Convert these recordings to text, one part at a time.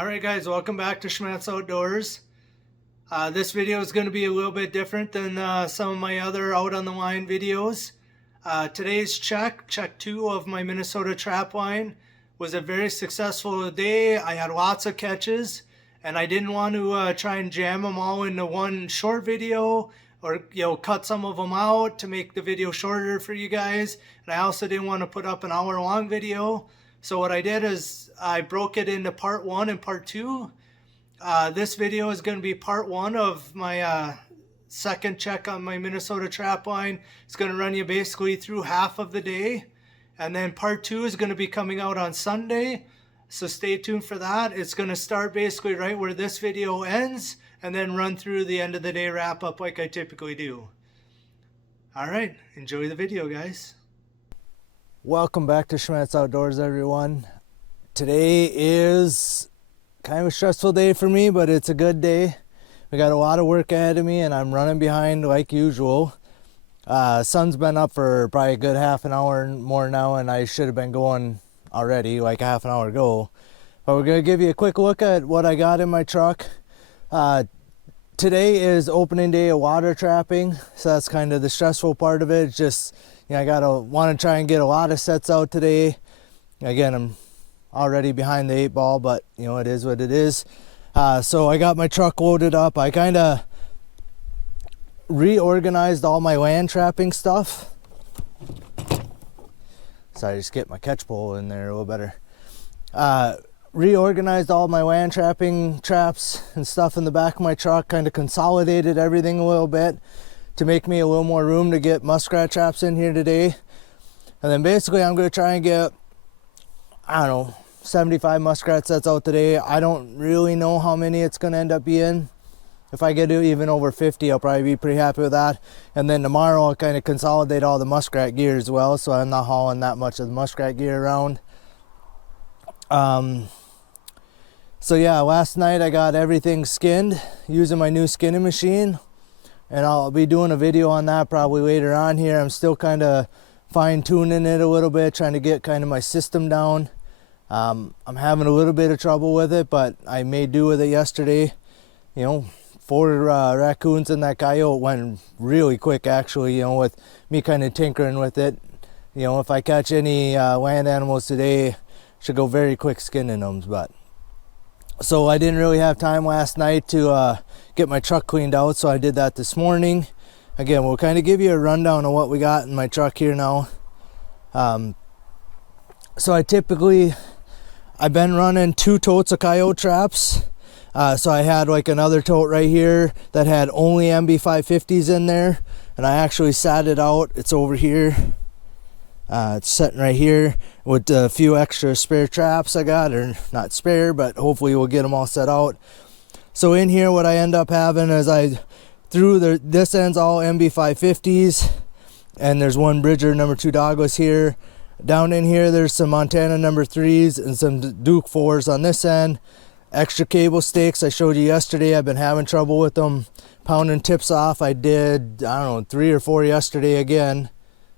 Alright guys, welcome back to Schmattz Outdoors. This video is going to be a little bit different than some of my other out on the line videos. Today's check 2 of my Minnesota Trapline, was a very successful day. I had lots of catches and I didn't want to try and jam them all into one short video or cut some of them out to make the video shorter for you guys. And I also didn't want to put up an hour-long video. So what I did is I broke it into part 1 and part 2. This video is going to be part 1 of my second check on my Minnesota Trapline. It's going to run you basically through half of the day. And then part 2 is going to be coming out on Sunday. So stay tuned for that. It's going to start basically right where this video ends and then run through the end of the day wrap up like I typically do. Alright, enjoy the video guys. Welcome back to Schmattz Outdoors, everyone. Today is kind of a stressful day for me, but it's a good day. We got a lot of work ahead of me and I'm running behind like usual. Sun's been up for probably a good half an hour more now, and I should have been going already like a half an hour ago. But we're going to give you a quick look at what I got in my truck. Today is opening day of water trapping, so that's kind of the stressful part of it. It's just, I want to try and get a lot of sets out today. Again, I'm already behind the 8 ball, but it is what it is. So I got my truck loaded up. I kind of reorganized all my land trapping stuff. Sorry, just get my catch pole in there a little better. Reorganized all my land trapping traps and stuff in the back of my truck, kind of consolidated everything a little bit to make me a little more room to get muskrat traps in here today. And then basically I'm going to try and get, 75 muskrat sets out today. I don't really know how many it's going to end up being. If I get even over 50, I'll probably be pretty happy with that. And then tomorrow I'll kind of consolidate all the muskrat gear as well, so I'm not hauling that much of the muskrat gear around. So yeah, last night I got everything skinned using my new skinning machine, and I'll be doing a video on that probably later on here. I'm still kind of fine-tuning it a little bit, trying to get kind of my system down. I'm having a little bit of trouble with it, but I made do with it yesterday. 4 raccoons and that coyote went really quick actually, with me kind of tinkering with it. If I catch any land animals today, should go very quick skinning them. But so I didn't really have time last night to get my truck cleaned out, so I did that this morning. Again, we'll kind of give you a rundown of what we got in my truck here now. So I've been running 2 totes of coyote traps. So I had like another tote right here that had only MB550s in there, and I actually sat it out. It's over here. It's sitting right here with a few extra spare traps I got, or not spare, but hopefully we'll get them all set out. So in here what I end up having is this end's all MB550s, and there's one Bridger number 2 Douglas here. Down in here there's some Montana number 3s and some Duke 4s on this end. Extra cable sticks I showed you yesterday. I've been having trouble with them pounding tips off. I did 3 or 4 yesterday again,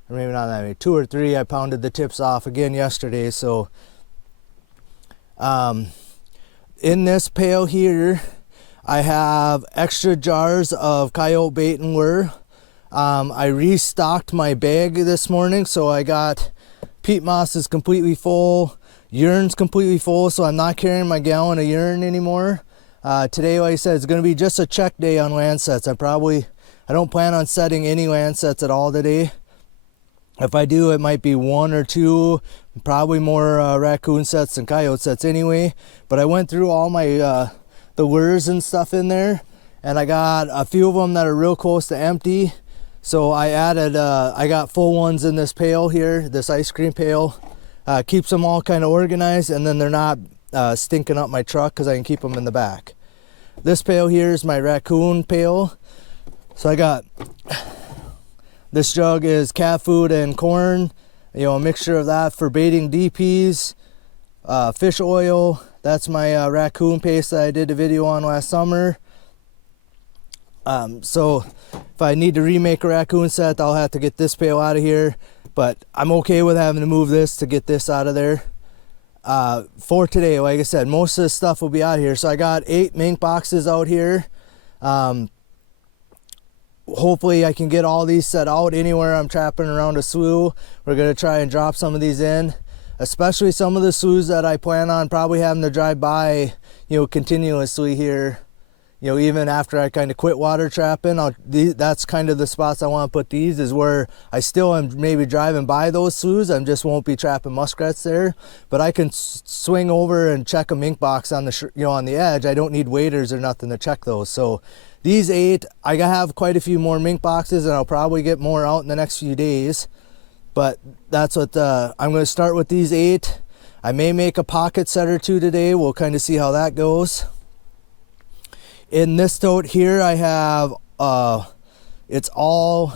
or maybe not that many, 2 or 3. I pounded the tips off again yesterday. So in this pail here I have extra jars of coyote bait and lure. I restocked my bag this morning, so I got peat moss is completely full, urine completely full, so I'm not carrying my gallon of urine anymore. Today, like I said, it's going to be just a check day on land sets. I don't plan on setting any land sets at all today. If I do, it might be 1 or 2, probably more raccoon sets than coyote sets anyway. But I went through all my the lures and stuff in there, and I got a few of them that are real close to empty. So I added, I got full ones in this pail here, this ice cream pail. Keeps them all kind of organized, and then they're not stinking up my truck because I can keep them in the back. This pail here is my raccoon pail. So I got, this jug is cat food and corn, a mixture of that for baiting DPs, fish oil. That's my raccoon paste that I did a video on last summer. So if I need to remake a raccoon set, I'll have to get this pail out of here, but I'm okay with having to move this to get this out of there. for today. Like I said, most of the stuff will be out here. So I got 8 mink boxes out here. Hopefully I can get all these set out anywhere I'm trapping around a slough. We're going to try and drop some of these in, especially some of the sloughs that I plan on probably having to drive by, you know, continuously here. You know, even after I kind of quit water trapping, that's kind of the spots I want to put these, is where I still am maybe driving by those sloughs. I just won't be trapping muskrats there, but I can swing over and check a mink box on the, you know, on the edge. I don't need waders or nothing to check those. So these 8, I have quite a few more mink boxes, and I'll probably get more out in the next few days. But that's what I'm going to start with these 8. I may make a pocket set or 2 today. We'll kind of see how that goes. In this tote here, I have, it's all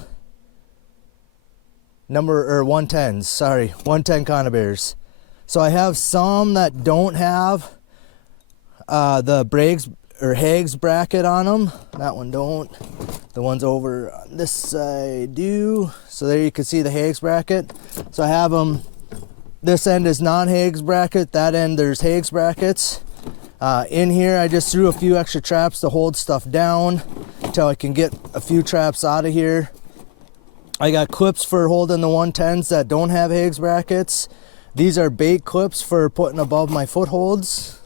number, or 110s, sorry, 110 conibears. So I have some that don't have the Braggs or Hags bracket on them. That one don't. The ones over on this side do. So there you can see the Hags bracket. So I have them, this end is non-Hags bracket, that end there's Hags brackets. In here I just threw a few extra traps to hold stuff down until I can get a few traps out of here. I got clips for holding the 110s that don't have Hags brackets. These are bait clips for putting above my footholds.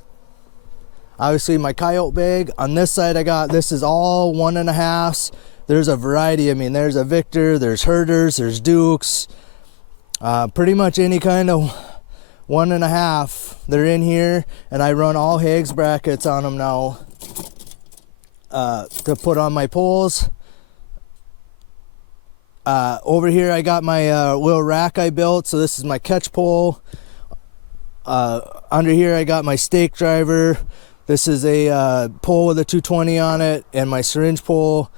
Obviously my Coyote bag. On this side I got, this is all 1.5s. There's a variety. I mean, there's a Victor, there's Herders, there's Dukes. Pretty much any kind of 1.5, they're in here, and I run all Hags brackets on them now to put on my poles. Over here I got my little rack I built, so this is my catch pole. Under here I got my stake driver. This is a pole with a 220 on it, and my syringe pole.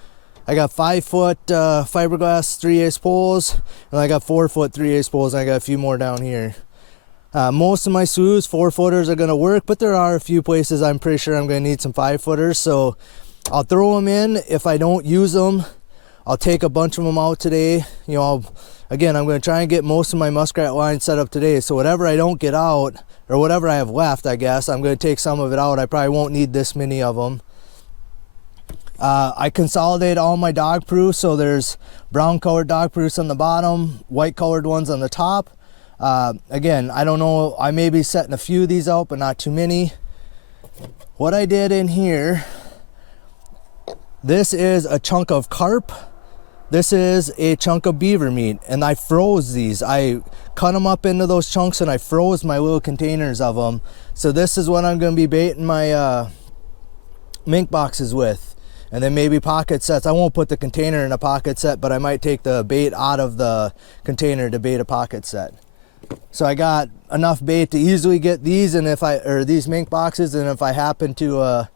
I got 5-foot fiberglass 3/8 poles, and I got 4-foot 3/8 poles, and I got a few more down here. Most of my sloughs, 4-footers are going to work, but there are a few places I'm pretty sure I'm going to need some 5-footers, so I'll throw them in. If I don't use them, I'll take a bunch of them out today. You know, again, I'm going to try and get most of my muskrat line set up today, so whatever I don't get out, or whatever I have left, I guess, I'm going to take some of it out. I probably won't need this many of them. I consolidate all my dog proofs, so there's brown colored dog proofs on the bottom, white colored ones on the top. Again, I don't know, I may be setting a few of these out, but not too many. What I did in here, this is a chunk of carp. This is a chunk of beaver meat, and I froze these. I cut them up into those chunks, and I froze my little containers of them. So this is what I'm going to be baiting my mink boxes with. And then maybe pocket sets. I won't put the container in a pocket set, but I might take the bait out of the container to bait a pocket set. So I got enough bait to easily get these, and these mink boxes, and if I happen to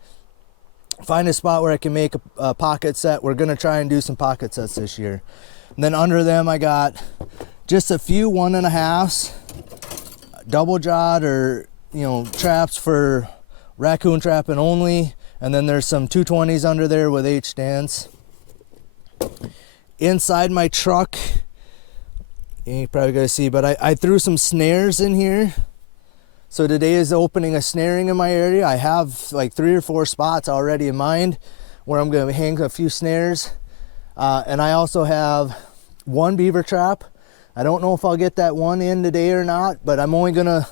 find a spot where I can make a pocket set, we're gonna try and do some pocket sets this year. And then under them I got just a few 1.5s, double jawed, or traps for raccoon trapping only. And then there's some 220s under there with H stands. Inside my truck, you're probably gonna see, but I threw some snares in here. So today is opening a snaring in my area. I have like 3 or 4 spots already in mind where I'm gonna hang a few snares. And I also have 1 beaver trap. I don't know if I'll get that one in today or not, but I'm only gonna,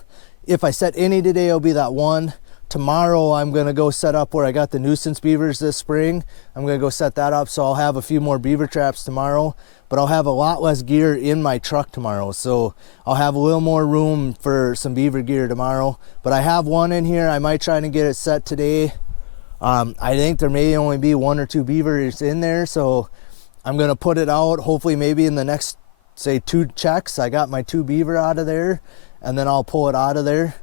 if I set any today, it'll be that one. Tomorrow I'm going to go set up where I got the nuisance beavers this spring. I'm going to go set that up, so I'll have a few more beaver traps tomorrow, but I'll have a lot less gear in my truck tomorrow, so I'll have a little more room for some beaver gear tomorrow. But I have one in here. I might try to get it set today. I think there may only be 1 or 2 beavers in there, so I'm going to put it out hopefully maybe in the next, say, 2 checks. I got my 2 beaver out of there, and then I'll pull it out of there.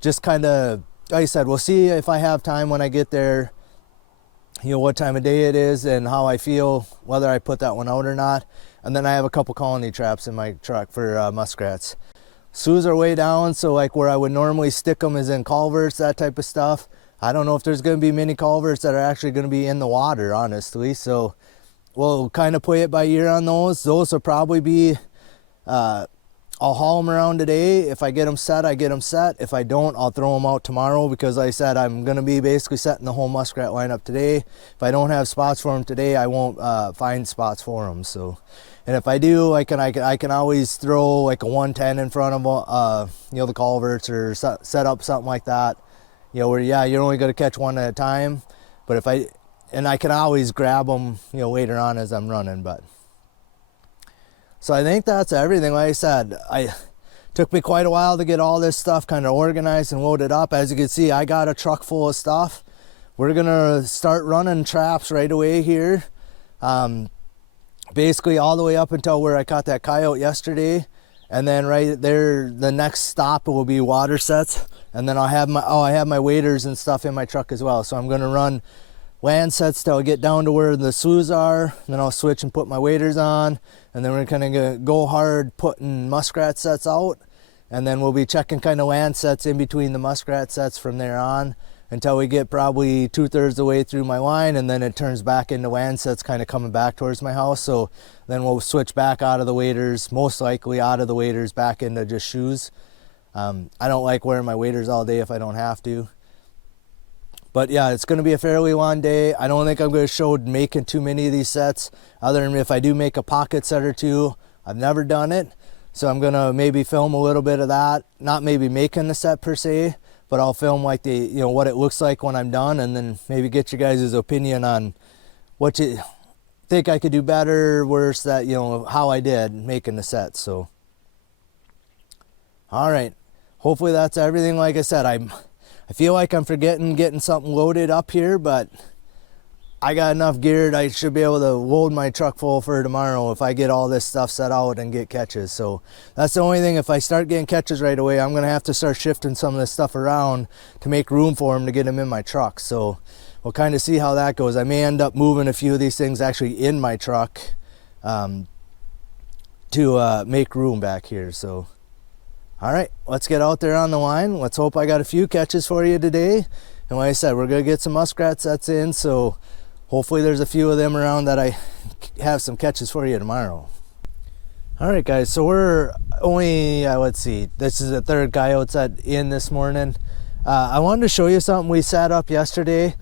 Just kind of, like I said, we'll see if I have time when I get there, what time of day it is and how I feel, whether I put that one out or not. And then I have a couple colony traps in my truck for muskrats. Sloughs are way down, so like where I would normally stick them is in culverts, that type of stuff. I don't know if there's going to be many culverts that are actually going to be in the water, honestly. So we'll kind of play it by ear on those. Those will probably be I'll haul them around today. If I get them set, I get them set. If I don't, I'll throw them out tomorrow, because like I said, I'm going to be basically setting the whole muskrat lineup today. If I don't have spots for them today, I won't find spots for them. So, and if I do, I can always throw like a 110 in front of you know, the culverts, or set up something like that. You know, where you're only going to catch one at a time. But I can always grab them, you know, later on as I'm running. But so I think that's everything. Like I said, took me quite a while to get all this stuff kind of organized and loaded up. As you can see, I got a truck full of stuff. We're gonna start running traps right away here. Basically all the way up until where I caught that coyote yesterday. And then right there, the next stop will be water sets. And then I have my waders and stuff in my truck as well. So I'm gonna run land sets till I get down to where the sloughs are. Then I'll switch and put my waders on. And then we're kind of go hard putting muskrat sets out. And then we'll be checking kind of land sets in between the muskrat sets from there on, until we get probably 2/3 of the way through my line, and then it turns back into land sets kind of coming back towards my house. So then we'll switch back out of the waders, most likely out of the waders back into just shoes. I don't like wearing my waders all day if I don't have to. But yeah, it's going to be a fairly long day. I don't think I'm going to show making too many of these sets, other than if I do make a pocket set or two. I've never done it, so I'm going to maybe film a little bit of that. Not maybe making the set per se, but I'll film like what it looks like when I'm done, and then maybe get you guys' opinion on what you think I could do better, worse, that, you know, how I did making the set. So, all right. Hopefully that's everything. Like I said, I feel like I'm forgetting getting something loaded up here, but I got enough gear. I should be able to load my truck full for tomorrow if I get all this stuff set out and get catches. So that's the only thing. If I start getting catches right away, I'm going to have to start shifting some of this stuff around to make room for them to get them in my truck. So we'll kind of see how that goes. I may end up moving a few of these things actually in my truck to make room back here. So all right, let's get out there on the line. Let's hope I got a few catches for you today. And like I said, we're going to get some muskrat sets in, so hopefully there's a few of them around that I have some catches for you tomorrow. All right, guys, so we're only, let's see, this is the third coyote set in this morning. I wanted to show you something we set up yesterday.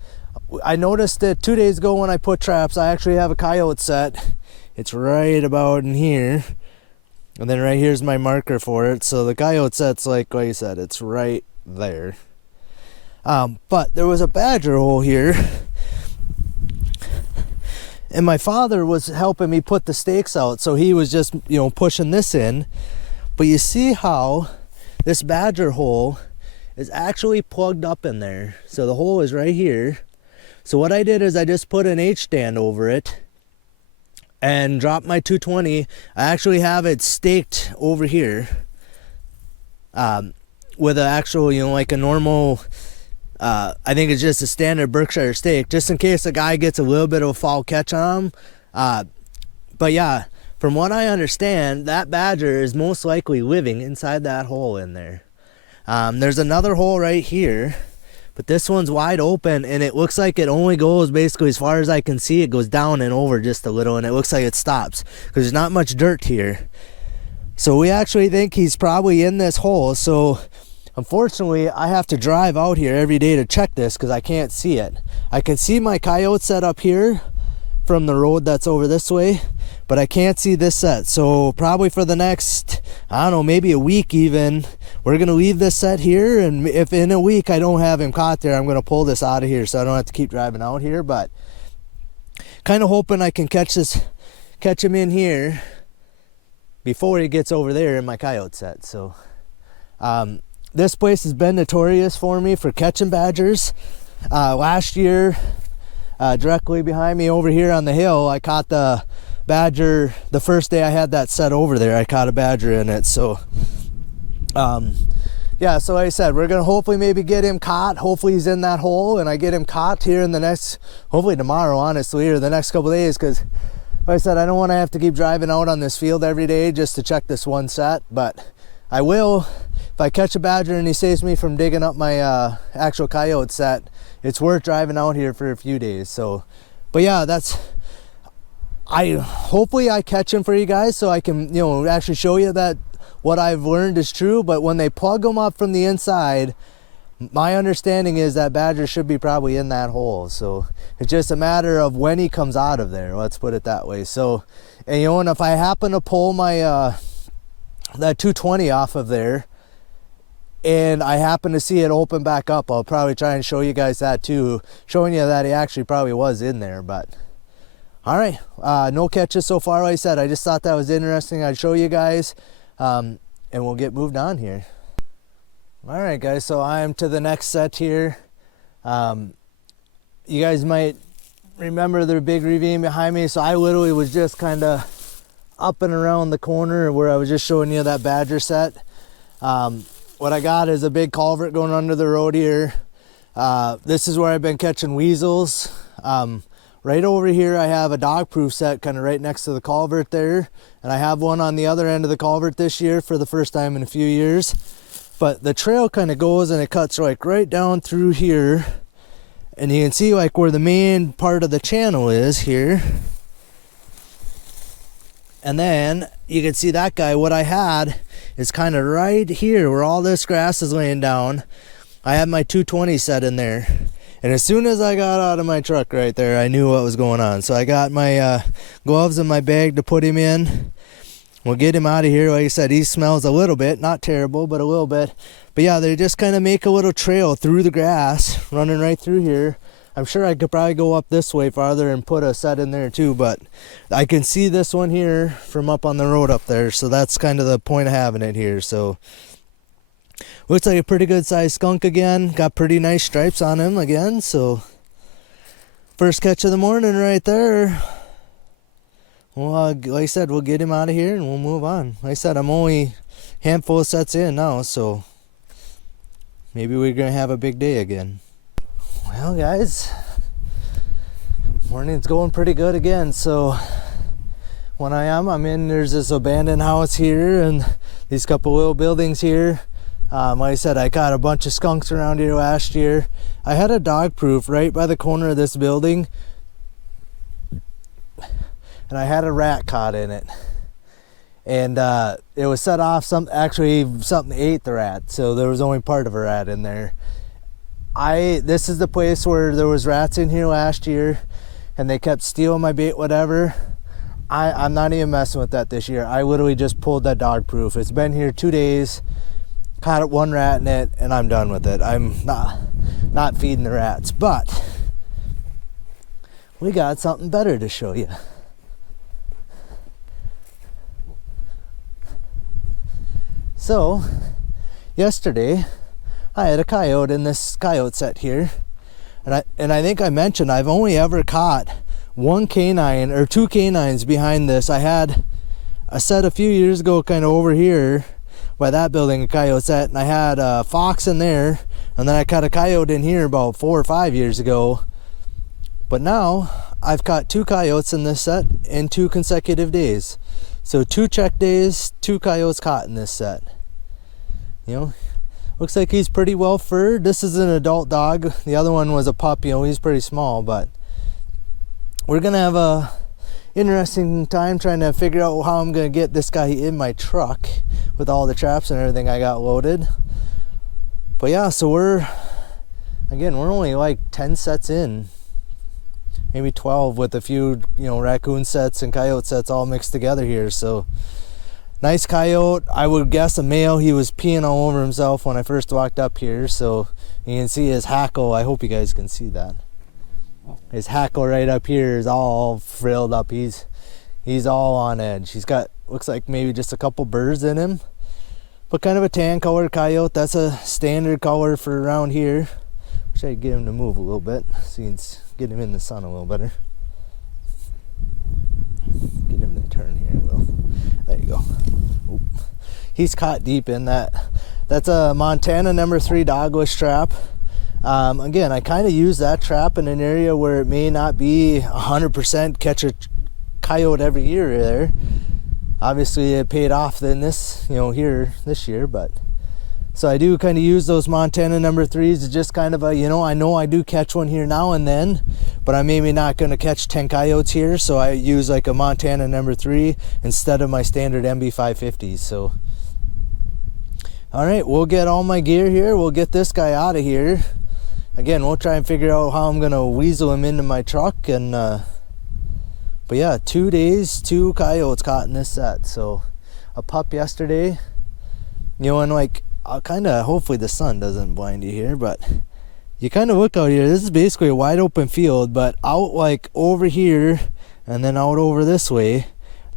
I noticed that 2 days ago when I put traps, I actually have a coyote set. It's right about in here. And then right here's my marker for it. So the coyote set's like I said, it's right there. But there was a badger hole here. And my father was helping me put the stakes out. So he was just, you know, pushing this in. But you see how this badger hole is actually plugged up in there. So the hole is right here. So what I did is I just put an H-stand over it and drop my 220. I actually have it staked over here with an actual, you know, like a normal, I think it's just a standard Berkshire stake, just in case a guy gets a little bit of a foul catch on him. But yeah, from what I understand, that badger is most likely living inside that hole in there. There's another hole right here, but this one's wide open, and it looks like it only goes basically as far as I can see. It goes down and over just a little, and it looks like it stops because there's not much dirt here. So we actually think he's probably in this hole. So unfortunately, I have to drive out here every day to check this because I can't see it. I can see my coyote set up here from the road that's over this way, but I can't see this set. So probably for the next, I don't know, maybe a week even, we're going to leave this set here. And if in a week I don't have him caught there, I'm going to pull this out of here so I don't have to keep driving out here. But kind of hoping I can catch him in here before he gets over there in my coyote set. So this place has been notorious for me for catching badgers. Last year, directly behind me over here on the hill, I caught the badger the first day I had that set over there. I caught a badger in it. So yeah, so like I said, we're gonna hopefully maybe get him caught. Hopefully he's in that hole and I get him caught here in the next, hopefully tomorrow, honestly, or the next couple of days, because like I said, I don't want to have to keep driving out on this field every day just to check this one set. But I will, if I catch a badger and he saves me from digging up my actual coyote set, it's worth driving out here for a few days. So, but yeah, hopefully I catch him for you guys so I can, you know, actually show you that what I've learned is true, but when they plug them up from the inside, my understanding is that badger should be probably in that hole. So it's just a matter of when he comes out of there, let's put it that way. So, and you know, and if I happen to pull my that 220 off of there and I happen to see it open back up, I'll probably try and show you guys that too, showing you that he actually probably was in there. But all right, no catches so far. Like I said, I just thought that was interesting. I'd show you guys, and we'll get moved on here. All right, guys, so I'm to the next set here. You guys might remember the big ravine behind me, so I literally was just kind of up and around the corner where I was just showing you that badger set. What I got is a big culvert going under the road here. This is where I've been catching weasels. Right over here I have a dog proof set kind of right next to the culvert there, and I have one on the other end of the culvert this year for the first time in a few years. But the trail kind of goes and it cuts like right down through here, and you can see like where the main part of the channel is here. And then you can see that guy. What I had is kind of right here where all this grass is laying down. I had my 220 set in there, and as soon as I got out of my truck right there, I knew what was going on. So I got my gloves in my bag to put him in. We'll get him out of here. Like I said, he smells a little bit, not terrible, but a little bit. But yeah, they just kind of make a little trail through the grass, running right through here. I'm sure I could probably go up this way farther and put a set in there too, but I can see this one here from up on the road up there. So that's kind of the point of having it here. So looks like a pretty good sized skunk again. Got pretty nice stripes on him again. So first catch of the morning right there. Well, like I said, we'll get him out of here and we'll move on. Like I said, I'm only a handful of sets in now, so maybe we're going to have a big day again. Well, guys, morning's going pretty good again. So when I'm in, there's this abandoned house here and these couple little buildings here. Like I said, I caught a bunch of skunks around here last year. I had a dog proof right by the corner of this building, and I had a rat caught in it, and it was set off. Something ate the rat, so there was only part of a rat in there. This is the place where there was rats in here last year, and they kept stealing my bait, whatever. I'm not even messing with that this year. I literally just pulled that dog proof. It's been here 2 days, caught one rat in it, and I'm done with it. I'm not feeding the rats, but we got something better to show you. So, yesterday, I had a coyote in this coyote set here, and I think I mentioned I've only ever caught one canine or two canines behind this. I had a set a few years ago, kind of over here by that building, a coyote set, and I had a fox in there, and then I caught a coyote in here about 4 or 5 years ago. But now I've caught two coyotes in this set in 2 consecutive days. So 2 check days, 2 coyotes caught in this set. You know, looks like he's pretty well furred. This is an adult dog. The other one was a pup. You know, he's pretty small, but we're gonna have a interesting time trying to figure out how I'm gonna get this guy in my truck with all the traps and everything I got loaded. But yeah, so we're only like 10 sets in, maybe 12 with a few, you know, raccoon sets and coyote sets all mixed together here. So nice coyote. I would guess a male. He was peeing all over himself when I first walked up here, so you can see his hackle. I hope you guys can see that. His hackle right up here is all frilled up. He's all on edge. He's got, looks like maybe just a couple burrs in him, but kind of a tan colored coyote. That's a standard color for around here. Wish I could get him to move a little bit so you can get him in the sun a little better. Get him to turn here. Will. There you go. Oop. He's caught deep in that. That's a Montana number 3 dogless trap. Again, I kind of use that trap in an area where it may not be 100% catch a coyote every year there. Obviously it paid off in this, you know, here this year, but so I do kind of use those Montana number 3s as just kind of a, you know I do catch one here now and then, but I'm maybe not going to catch 10 coyotes here, so I use like a Montana number 3 instead of my standard MB550s. So All right, we'll get all my gear here. We'll get this guy out of here. Again, we'll try and figure out how I'm gonna weasel him into my truck. And but yeah, 2 days, 2 coyotes caught in this set. So a pup yesterday, you know, and like I'll kind of, hopefully the sun doesn't blind you here, but you kind of look out here. This is basically a wide open field, but out like over here and then out over this way,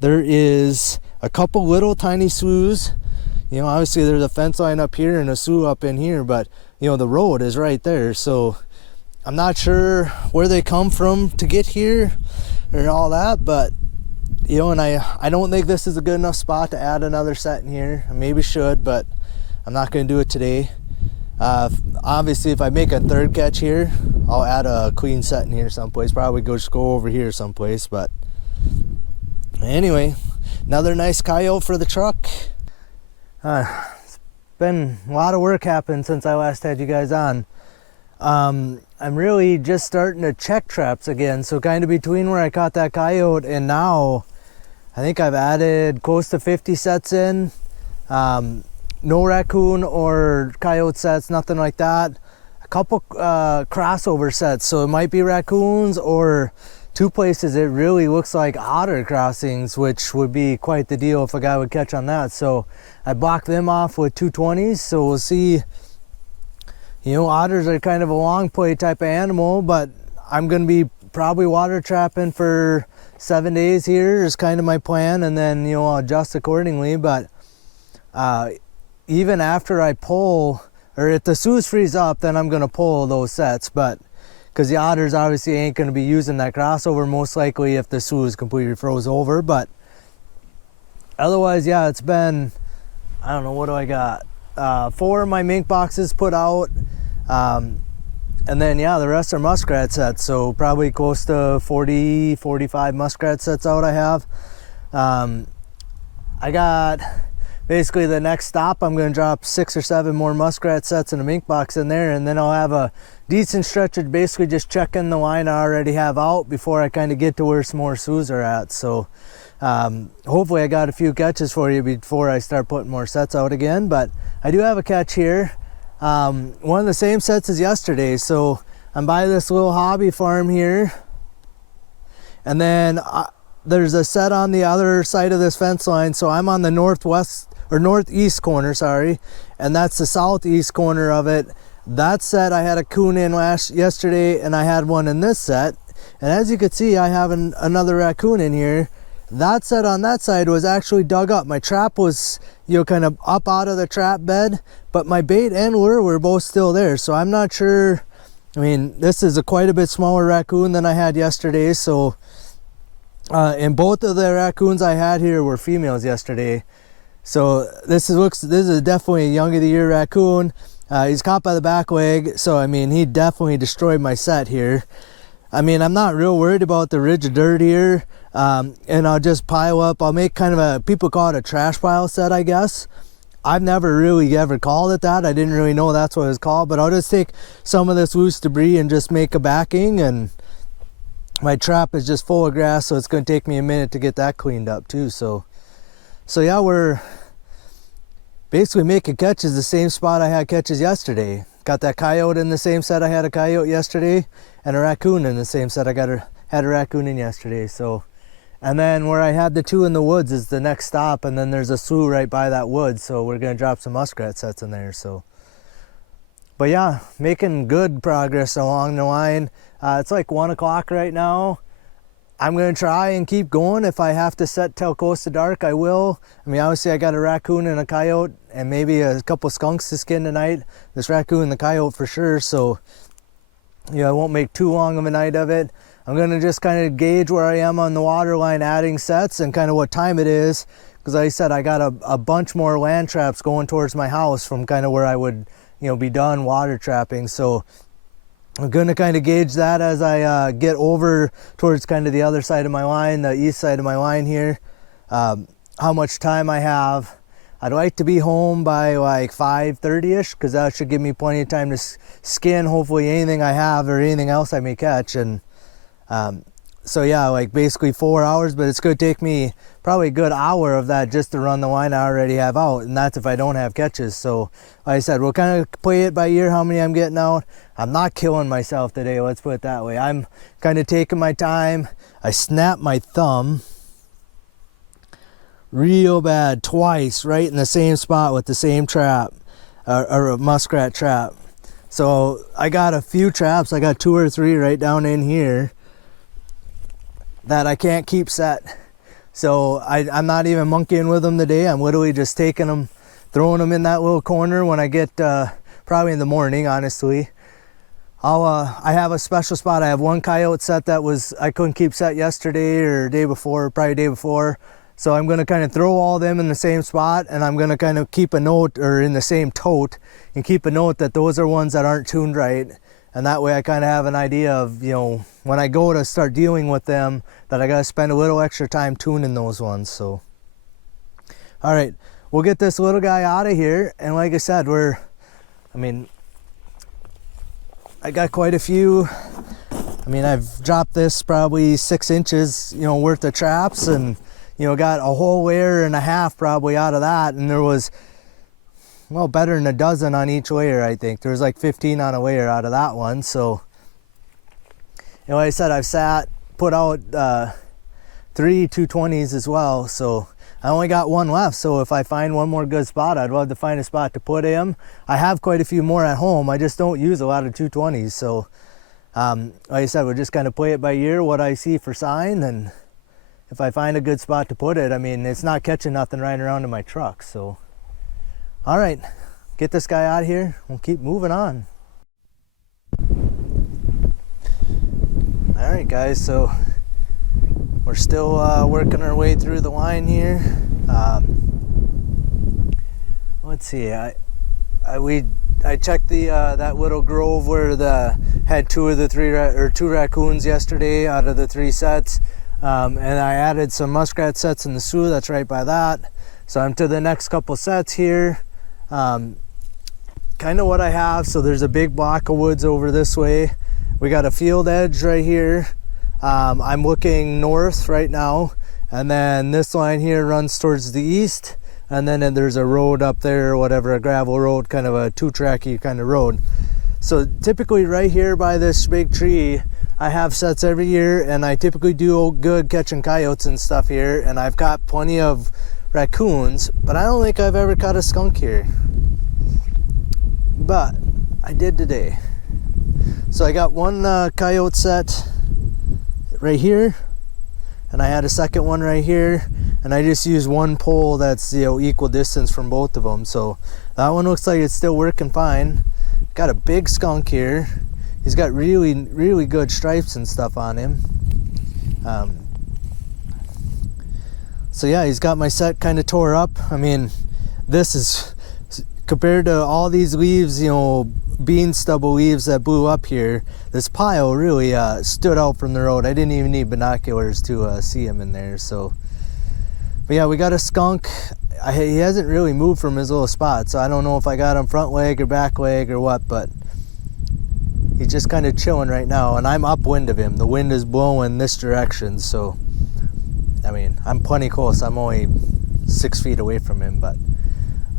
there is a couple little tiny sloughs. You know, obviously there's a fence line up here and a slough up in here, but you know, the road is right there. So I'm not sure where they come from to get here or all that, but you know, and I don't think this is a good enough spot to add another set in here. I maybe should, but I'm not going to do it today. Obviously, if I make a third catch here, I'll add a clean set in here someplace. Probably just go over here someplace, but anyway, another nice coyote for the truck. It's been a lot of work happened since I last had you guys on. I'm really just starting to check traps again. So kind of between where I caught that coyote and now, I think I've added close to 50 sets in. No raccoon or coyote sets, nothing like that. A couple crossover sets. So it might be raccoons, or 2 places it really looks like otter crossings, which would be quite the deal if a guy would catch on that. So I blocked them off with 220s. So we'll see. You know, otters are kind of a long play type of animal, but I'm going to be probably water trapping for 7 days here is kind of my plan, and then, you know, I'll adjust accordingly. But even after I pull, or if the sloughs freeze up, then I'm going to pull those sets. But because the otters obviously ain't going to be using that crossover most likely if the sloughs completely froze over. But otherwise, yeah, it's been, I don't know, what do I got? 4 of my mink boxes put out. And then, yeah, the rest are muskrat sets. So probably close to 40, 45 muskrat sets out I have. I got basically the next stop, I'm going to drop 6 or 7 more muskrat sets in a mink box in there. And then I'll have a decent stretch of basically just checking the line I already have out before I kind of get to where some more sloughs are at. So hopefully I got a few catches for you before I start putting more sets out again. But I do have a catch here. One of the same sets as yesterday. So I'm by this little hobby farm here, and then there's a set on the other side of this fence line. So I'm on the northwest or northeast corner, sorry, and that's the southeast corner of it. That set I had a coon in yesterday, and I had one in this set. And as you can see, I have another raccoon in here. That set on that side was actually dug up. My trap was, you know, kind of up out of the trap bed, but my bait and lure were both still there. So I'm not sure. I mean, this is quite a bit smaller raccoon than I had yesterday. So, and both of the raccoons I had here were females yesterday. So this is definitely a young of the year raccoon. He's caught by the back leg. So, I mean, he definitely destroyed my set here. I mean, I'm not real worried about the ridge of dirt here. And I'll just pile up. I'll make kind of a, people call it a trash pile set, I guess. I've never really ever called it that. I didn't really know that's what it was called, but I'll just take some of this loose debris and just make a backing. And my trap is just full of grass, so it's going to take me a minute to get that cleaned up too. So yeah, we're basically making catches the same spot I had catches yesterday. Got that coyote in the same set I had a coyote yesterday, and a raccoon in the same set I had a raccoon in yesterday. So, and then where I had the 2 in the woods is the next stop, and then there's a slough right by that wood, so we're gonna drop some muskrat sets in there. So, but yeah, making good progress along the line. It's like 1 o'clock right now. I'm gonna try and keep going. If I have to set till close to dark, I will. I mean, obviously I got a raccoon and a coyote and maybe a couple skunks to skin tonight. This raccoon and the coyote for sure. So yeah, I won't make too long of a night of it. I'm gonna just kind of gauge where I am on the water line adding sets and kind of what time it is. Because like I said, I got a bunch more land traps going towards my house from kind of where I would, you know, be done water trapping. So I'm going to kind of gauge that as I get over towards kind of the other side of my line, the east side of my line here, how much time I have. I'd like to be home by like 5:30ish, because that should give me plenty of time to skin hopefully anything I have or anything else I may catch. And so yeah, like basically 4 hours, but it's going to take me probably a good hour of that just to run the line I already have out, and that's if I don't have catches. So like I said, we'll kind of play it by ear how many I'm getting out. I'm not killing myself today, let's put it that way. I'm kind of taking my time. I snapped my thumb real bad twice, right in the same spot with the same trap, or a muskrat trap. So I got a few traps, I got 2 or 3 right down in here that I can't keep set. So I'm not even monkeying with them today. I'm literally just taking them, throwing them in that little corner when I get, probably in the morning, honestly. I have a special spot. I have one coyote set that I couldn't keep set yesterday or day before, probably day before. So I'm gonna kind of throw all them in the same spot, and I'm gonna kind of keep a note, or in the same tote, and keep a note that those are ones that aren't tuned right. And that way I kind of have an idea of, you know, when I go to start dealing with them, that I got to spend a little extra time tuning those ones. So, all right, we'll get this little guy out of here. And like I said, I got quite a few. I mean, I've dropped this probably 6 inches, you know, worth of traps, and, you know, got a whole layer and a half probably out of that. And there was, well, better than a dozen on each layer, I think. There was like 15 on a layer out of that one. So, you know, like I said, I've put out 3 220s as well. So I only got one left. So if I find one more good spot, I'd love to find a spot to put him. I have quite a few more at home. I just don't use a lot of 220s. So, like I said, we'll just kind of play it by ear, what I see for sign. And if I find a good spot to put it, I mean, it's not catching nothing right around in my truck. So, all right, get this guy out of here. We'll keep moving on. All right, guys, so we're still working our way through the line here. Let's see, I checked that little grove where had 2 of the 3 2 raccoons yesterday out of the 3 sets, and I added some muskrat sets in the Sioux that's right by that. So I'm to the next couple sets here. Kind of what I have. So there's a big block of woods over this way. We got a field edge right here. I'm looking north right now, and then this line here runs towards the east, and then there's a road up there, or whatever, a gravel road, kind of a 2-tracky kind of road. So typically right here by this big tree, I have sets every year, and I typically do good catching coyotes and stuff here, and I've got plenty of raccoons, but I don't think I've ever caught a skunk here. But I did today. So I got one coyote set right here, and I had a second one right here, and I just used one pole that's, you know, equal distance from both of them. So that one looks like it's still working fine. Got a big skunk here. He's got really, really good stripes and stuff on him. So yeah, he's got my set kind of tore up. I mean, this is, compared to all these leaves, you know, bean stubble leaves that blew up here, this pile really stood out from the road. I didn't even need binoculars to see him in there. So, but yeah, we got a skunk. He hasn't really moved from his little spot, so I don't know if I got him front leg or back leg or what, but he's just kind of chilling right now, and I'm upwind of him. The wind is blowing this direction, so I mean, I'm plenty close. I'm only 6 feet away from him, but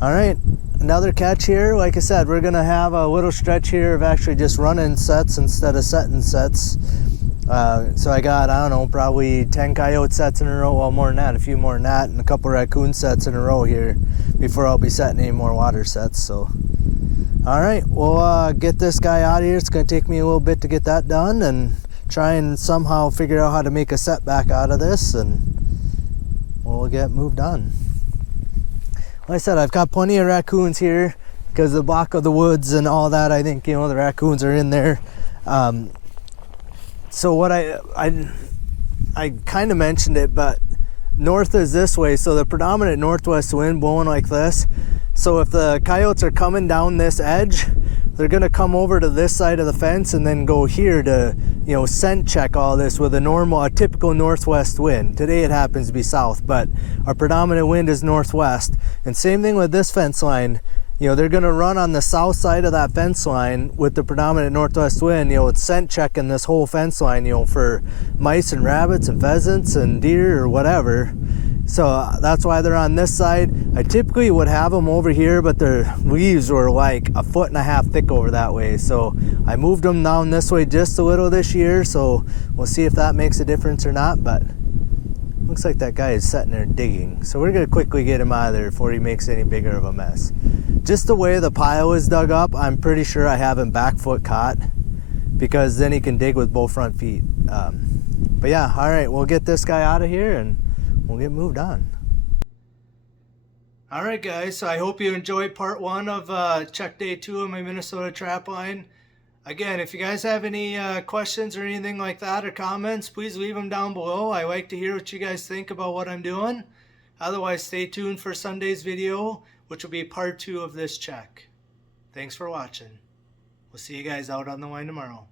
all right, another catch here. Like I said, we're gonna have a little stretch here of actually just running sets instead of setting sets. So I got, I don't know, probably 10 coyote sets in a row, well, more than that, a few more than that, and a couple raccoon sets in a row here before I'll be setting any more water sets. So all right, we'll get this guy out of here. It's gonna take me a little bit to get that done and try and somehow figure out how to make a setback out of this, and we'll get moved on. Like I said, I've got plenty of raccoons here because the block of the woods and all that. I think, you know, the raccoons are in there. So what I kind of mentioned it, but north is this way, so the predominant northwest wind blowing like this. So if the coyotes are coming down this edge, they're gonna come over to this side of the fence and then go here to, you know, scent check all this with a typical northwest wind. Today it happens to be south, but our predominant wind is northwest. And same thing with this fence line. You know, they're gonna run on the south side of that fence line with the predominant northwest wind. You know, it's scent checking this whole fence line, you know, for mice and rabbits and pheasants and deer or whatever. So that's why they're on this side. I typically would have them over here, but their leaves were like 1.5 feet thick over that way. So I moved them down this way just a little this year. So we'll see if that makes a difference or not. But looks like that guy is sitting there digging. So we're gonna quickly get him out of there before he makes any bigger of a mess. Just the way the pile is dug up, I'm pretty sure I have him back foot caught, because then he can dig with both front feet. But yeah, all right, we'll get this guy out of here and we'll get moved on. All right, guys, so I hope you enjoyed part 1 of check day 2 of my Minnesota Trapline. Again, if you guys have any questions or anything like that or comments, please leave them down below. I like to hear what you guys think about what I'm doing. Otherwise, stay tuned for Sunday's video, which will be part 2 of this check. Thanks for watching. We'll see you guys out on the line tomorrow.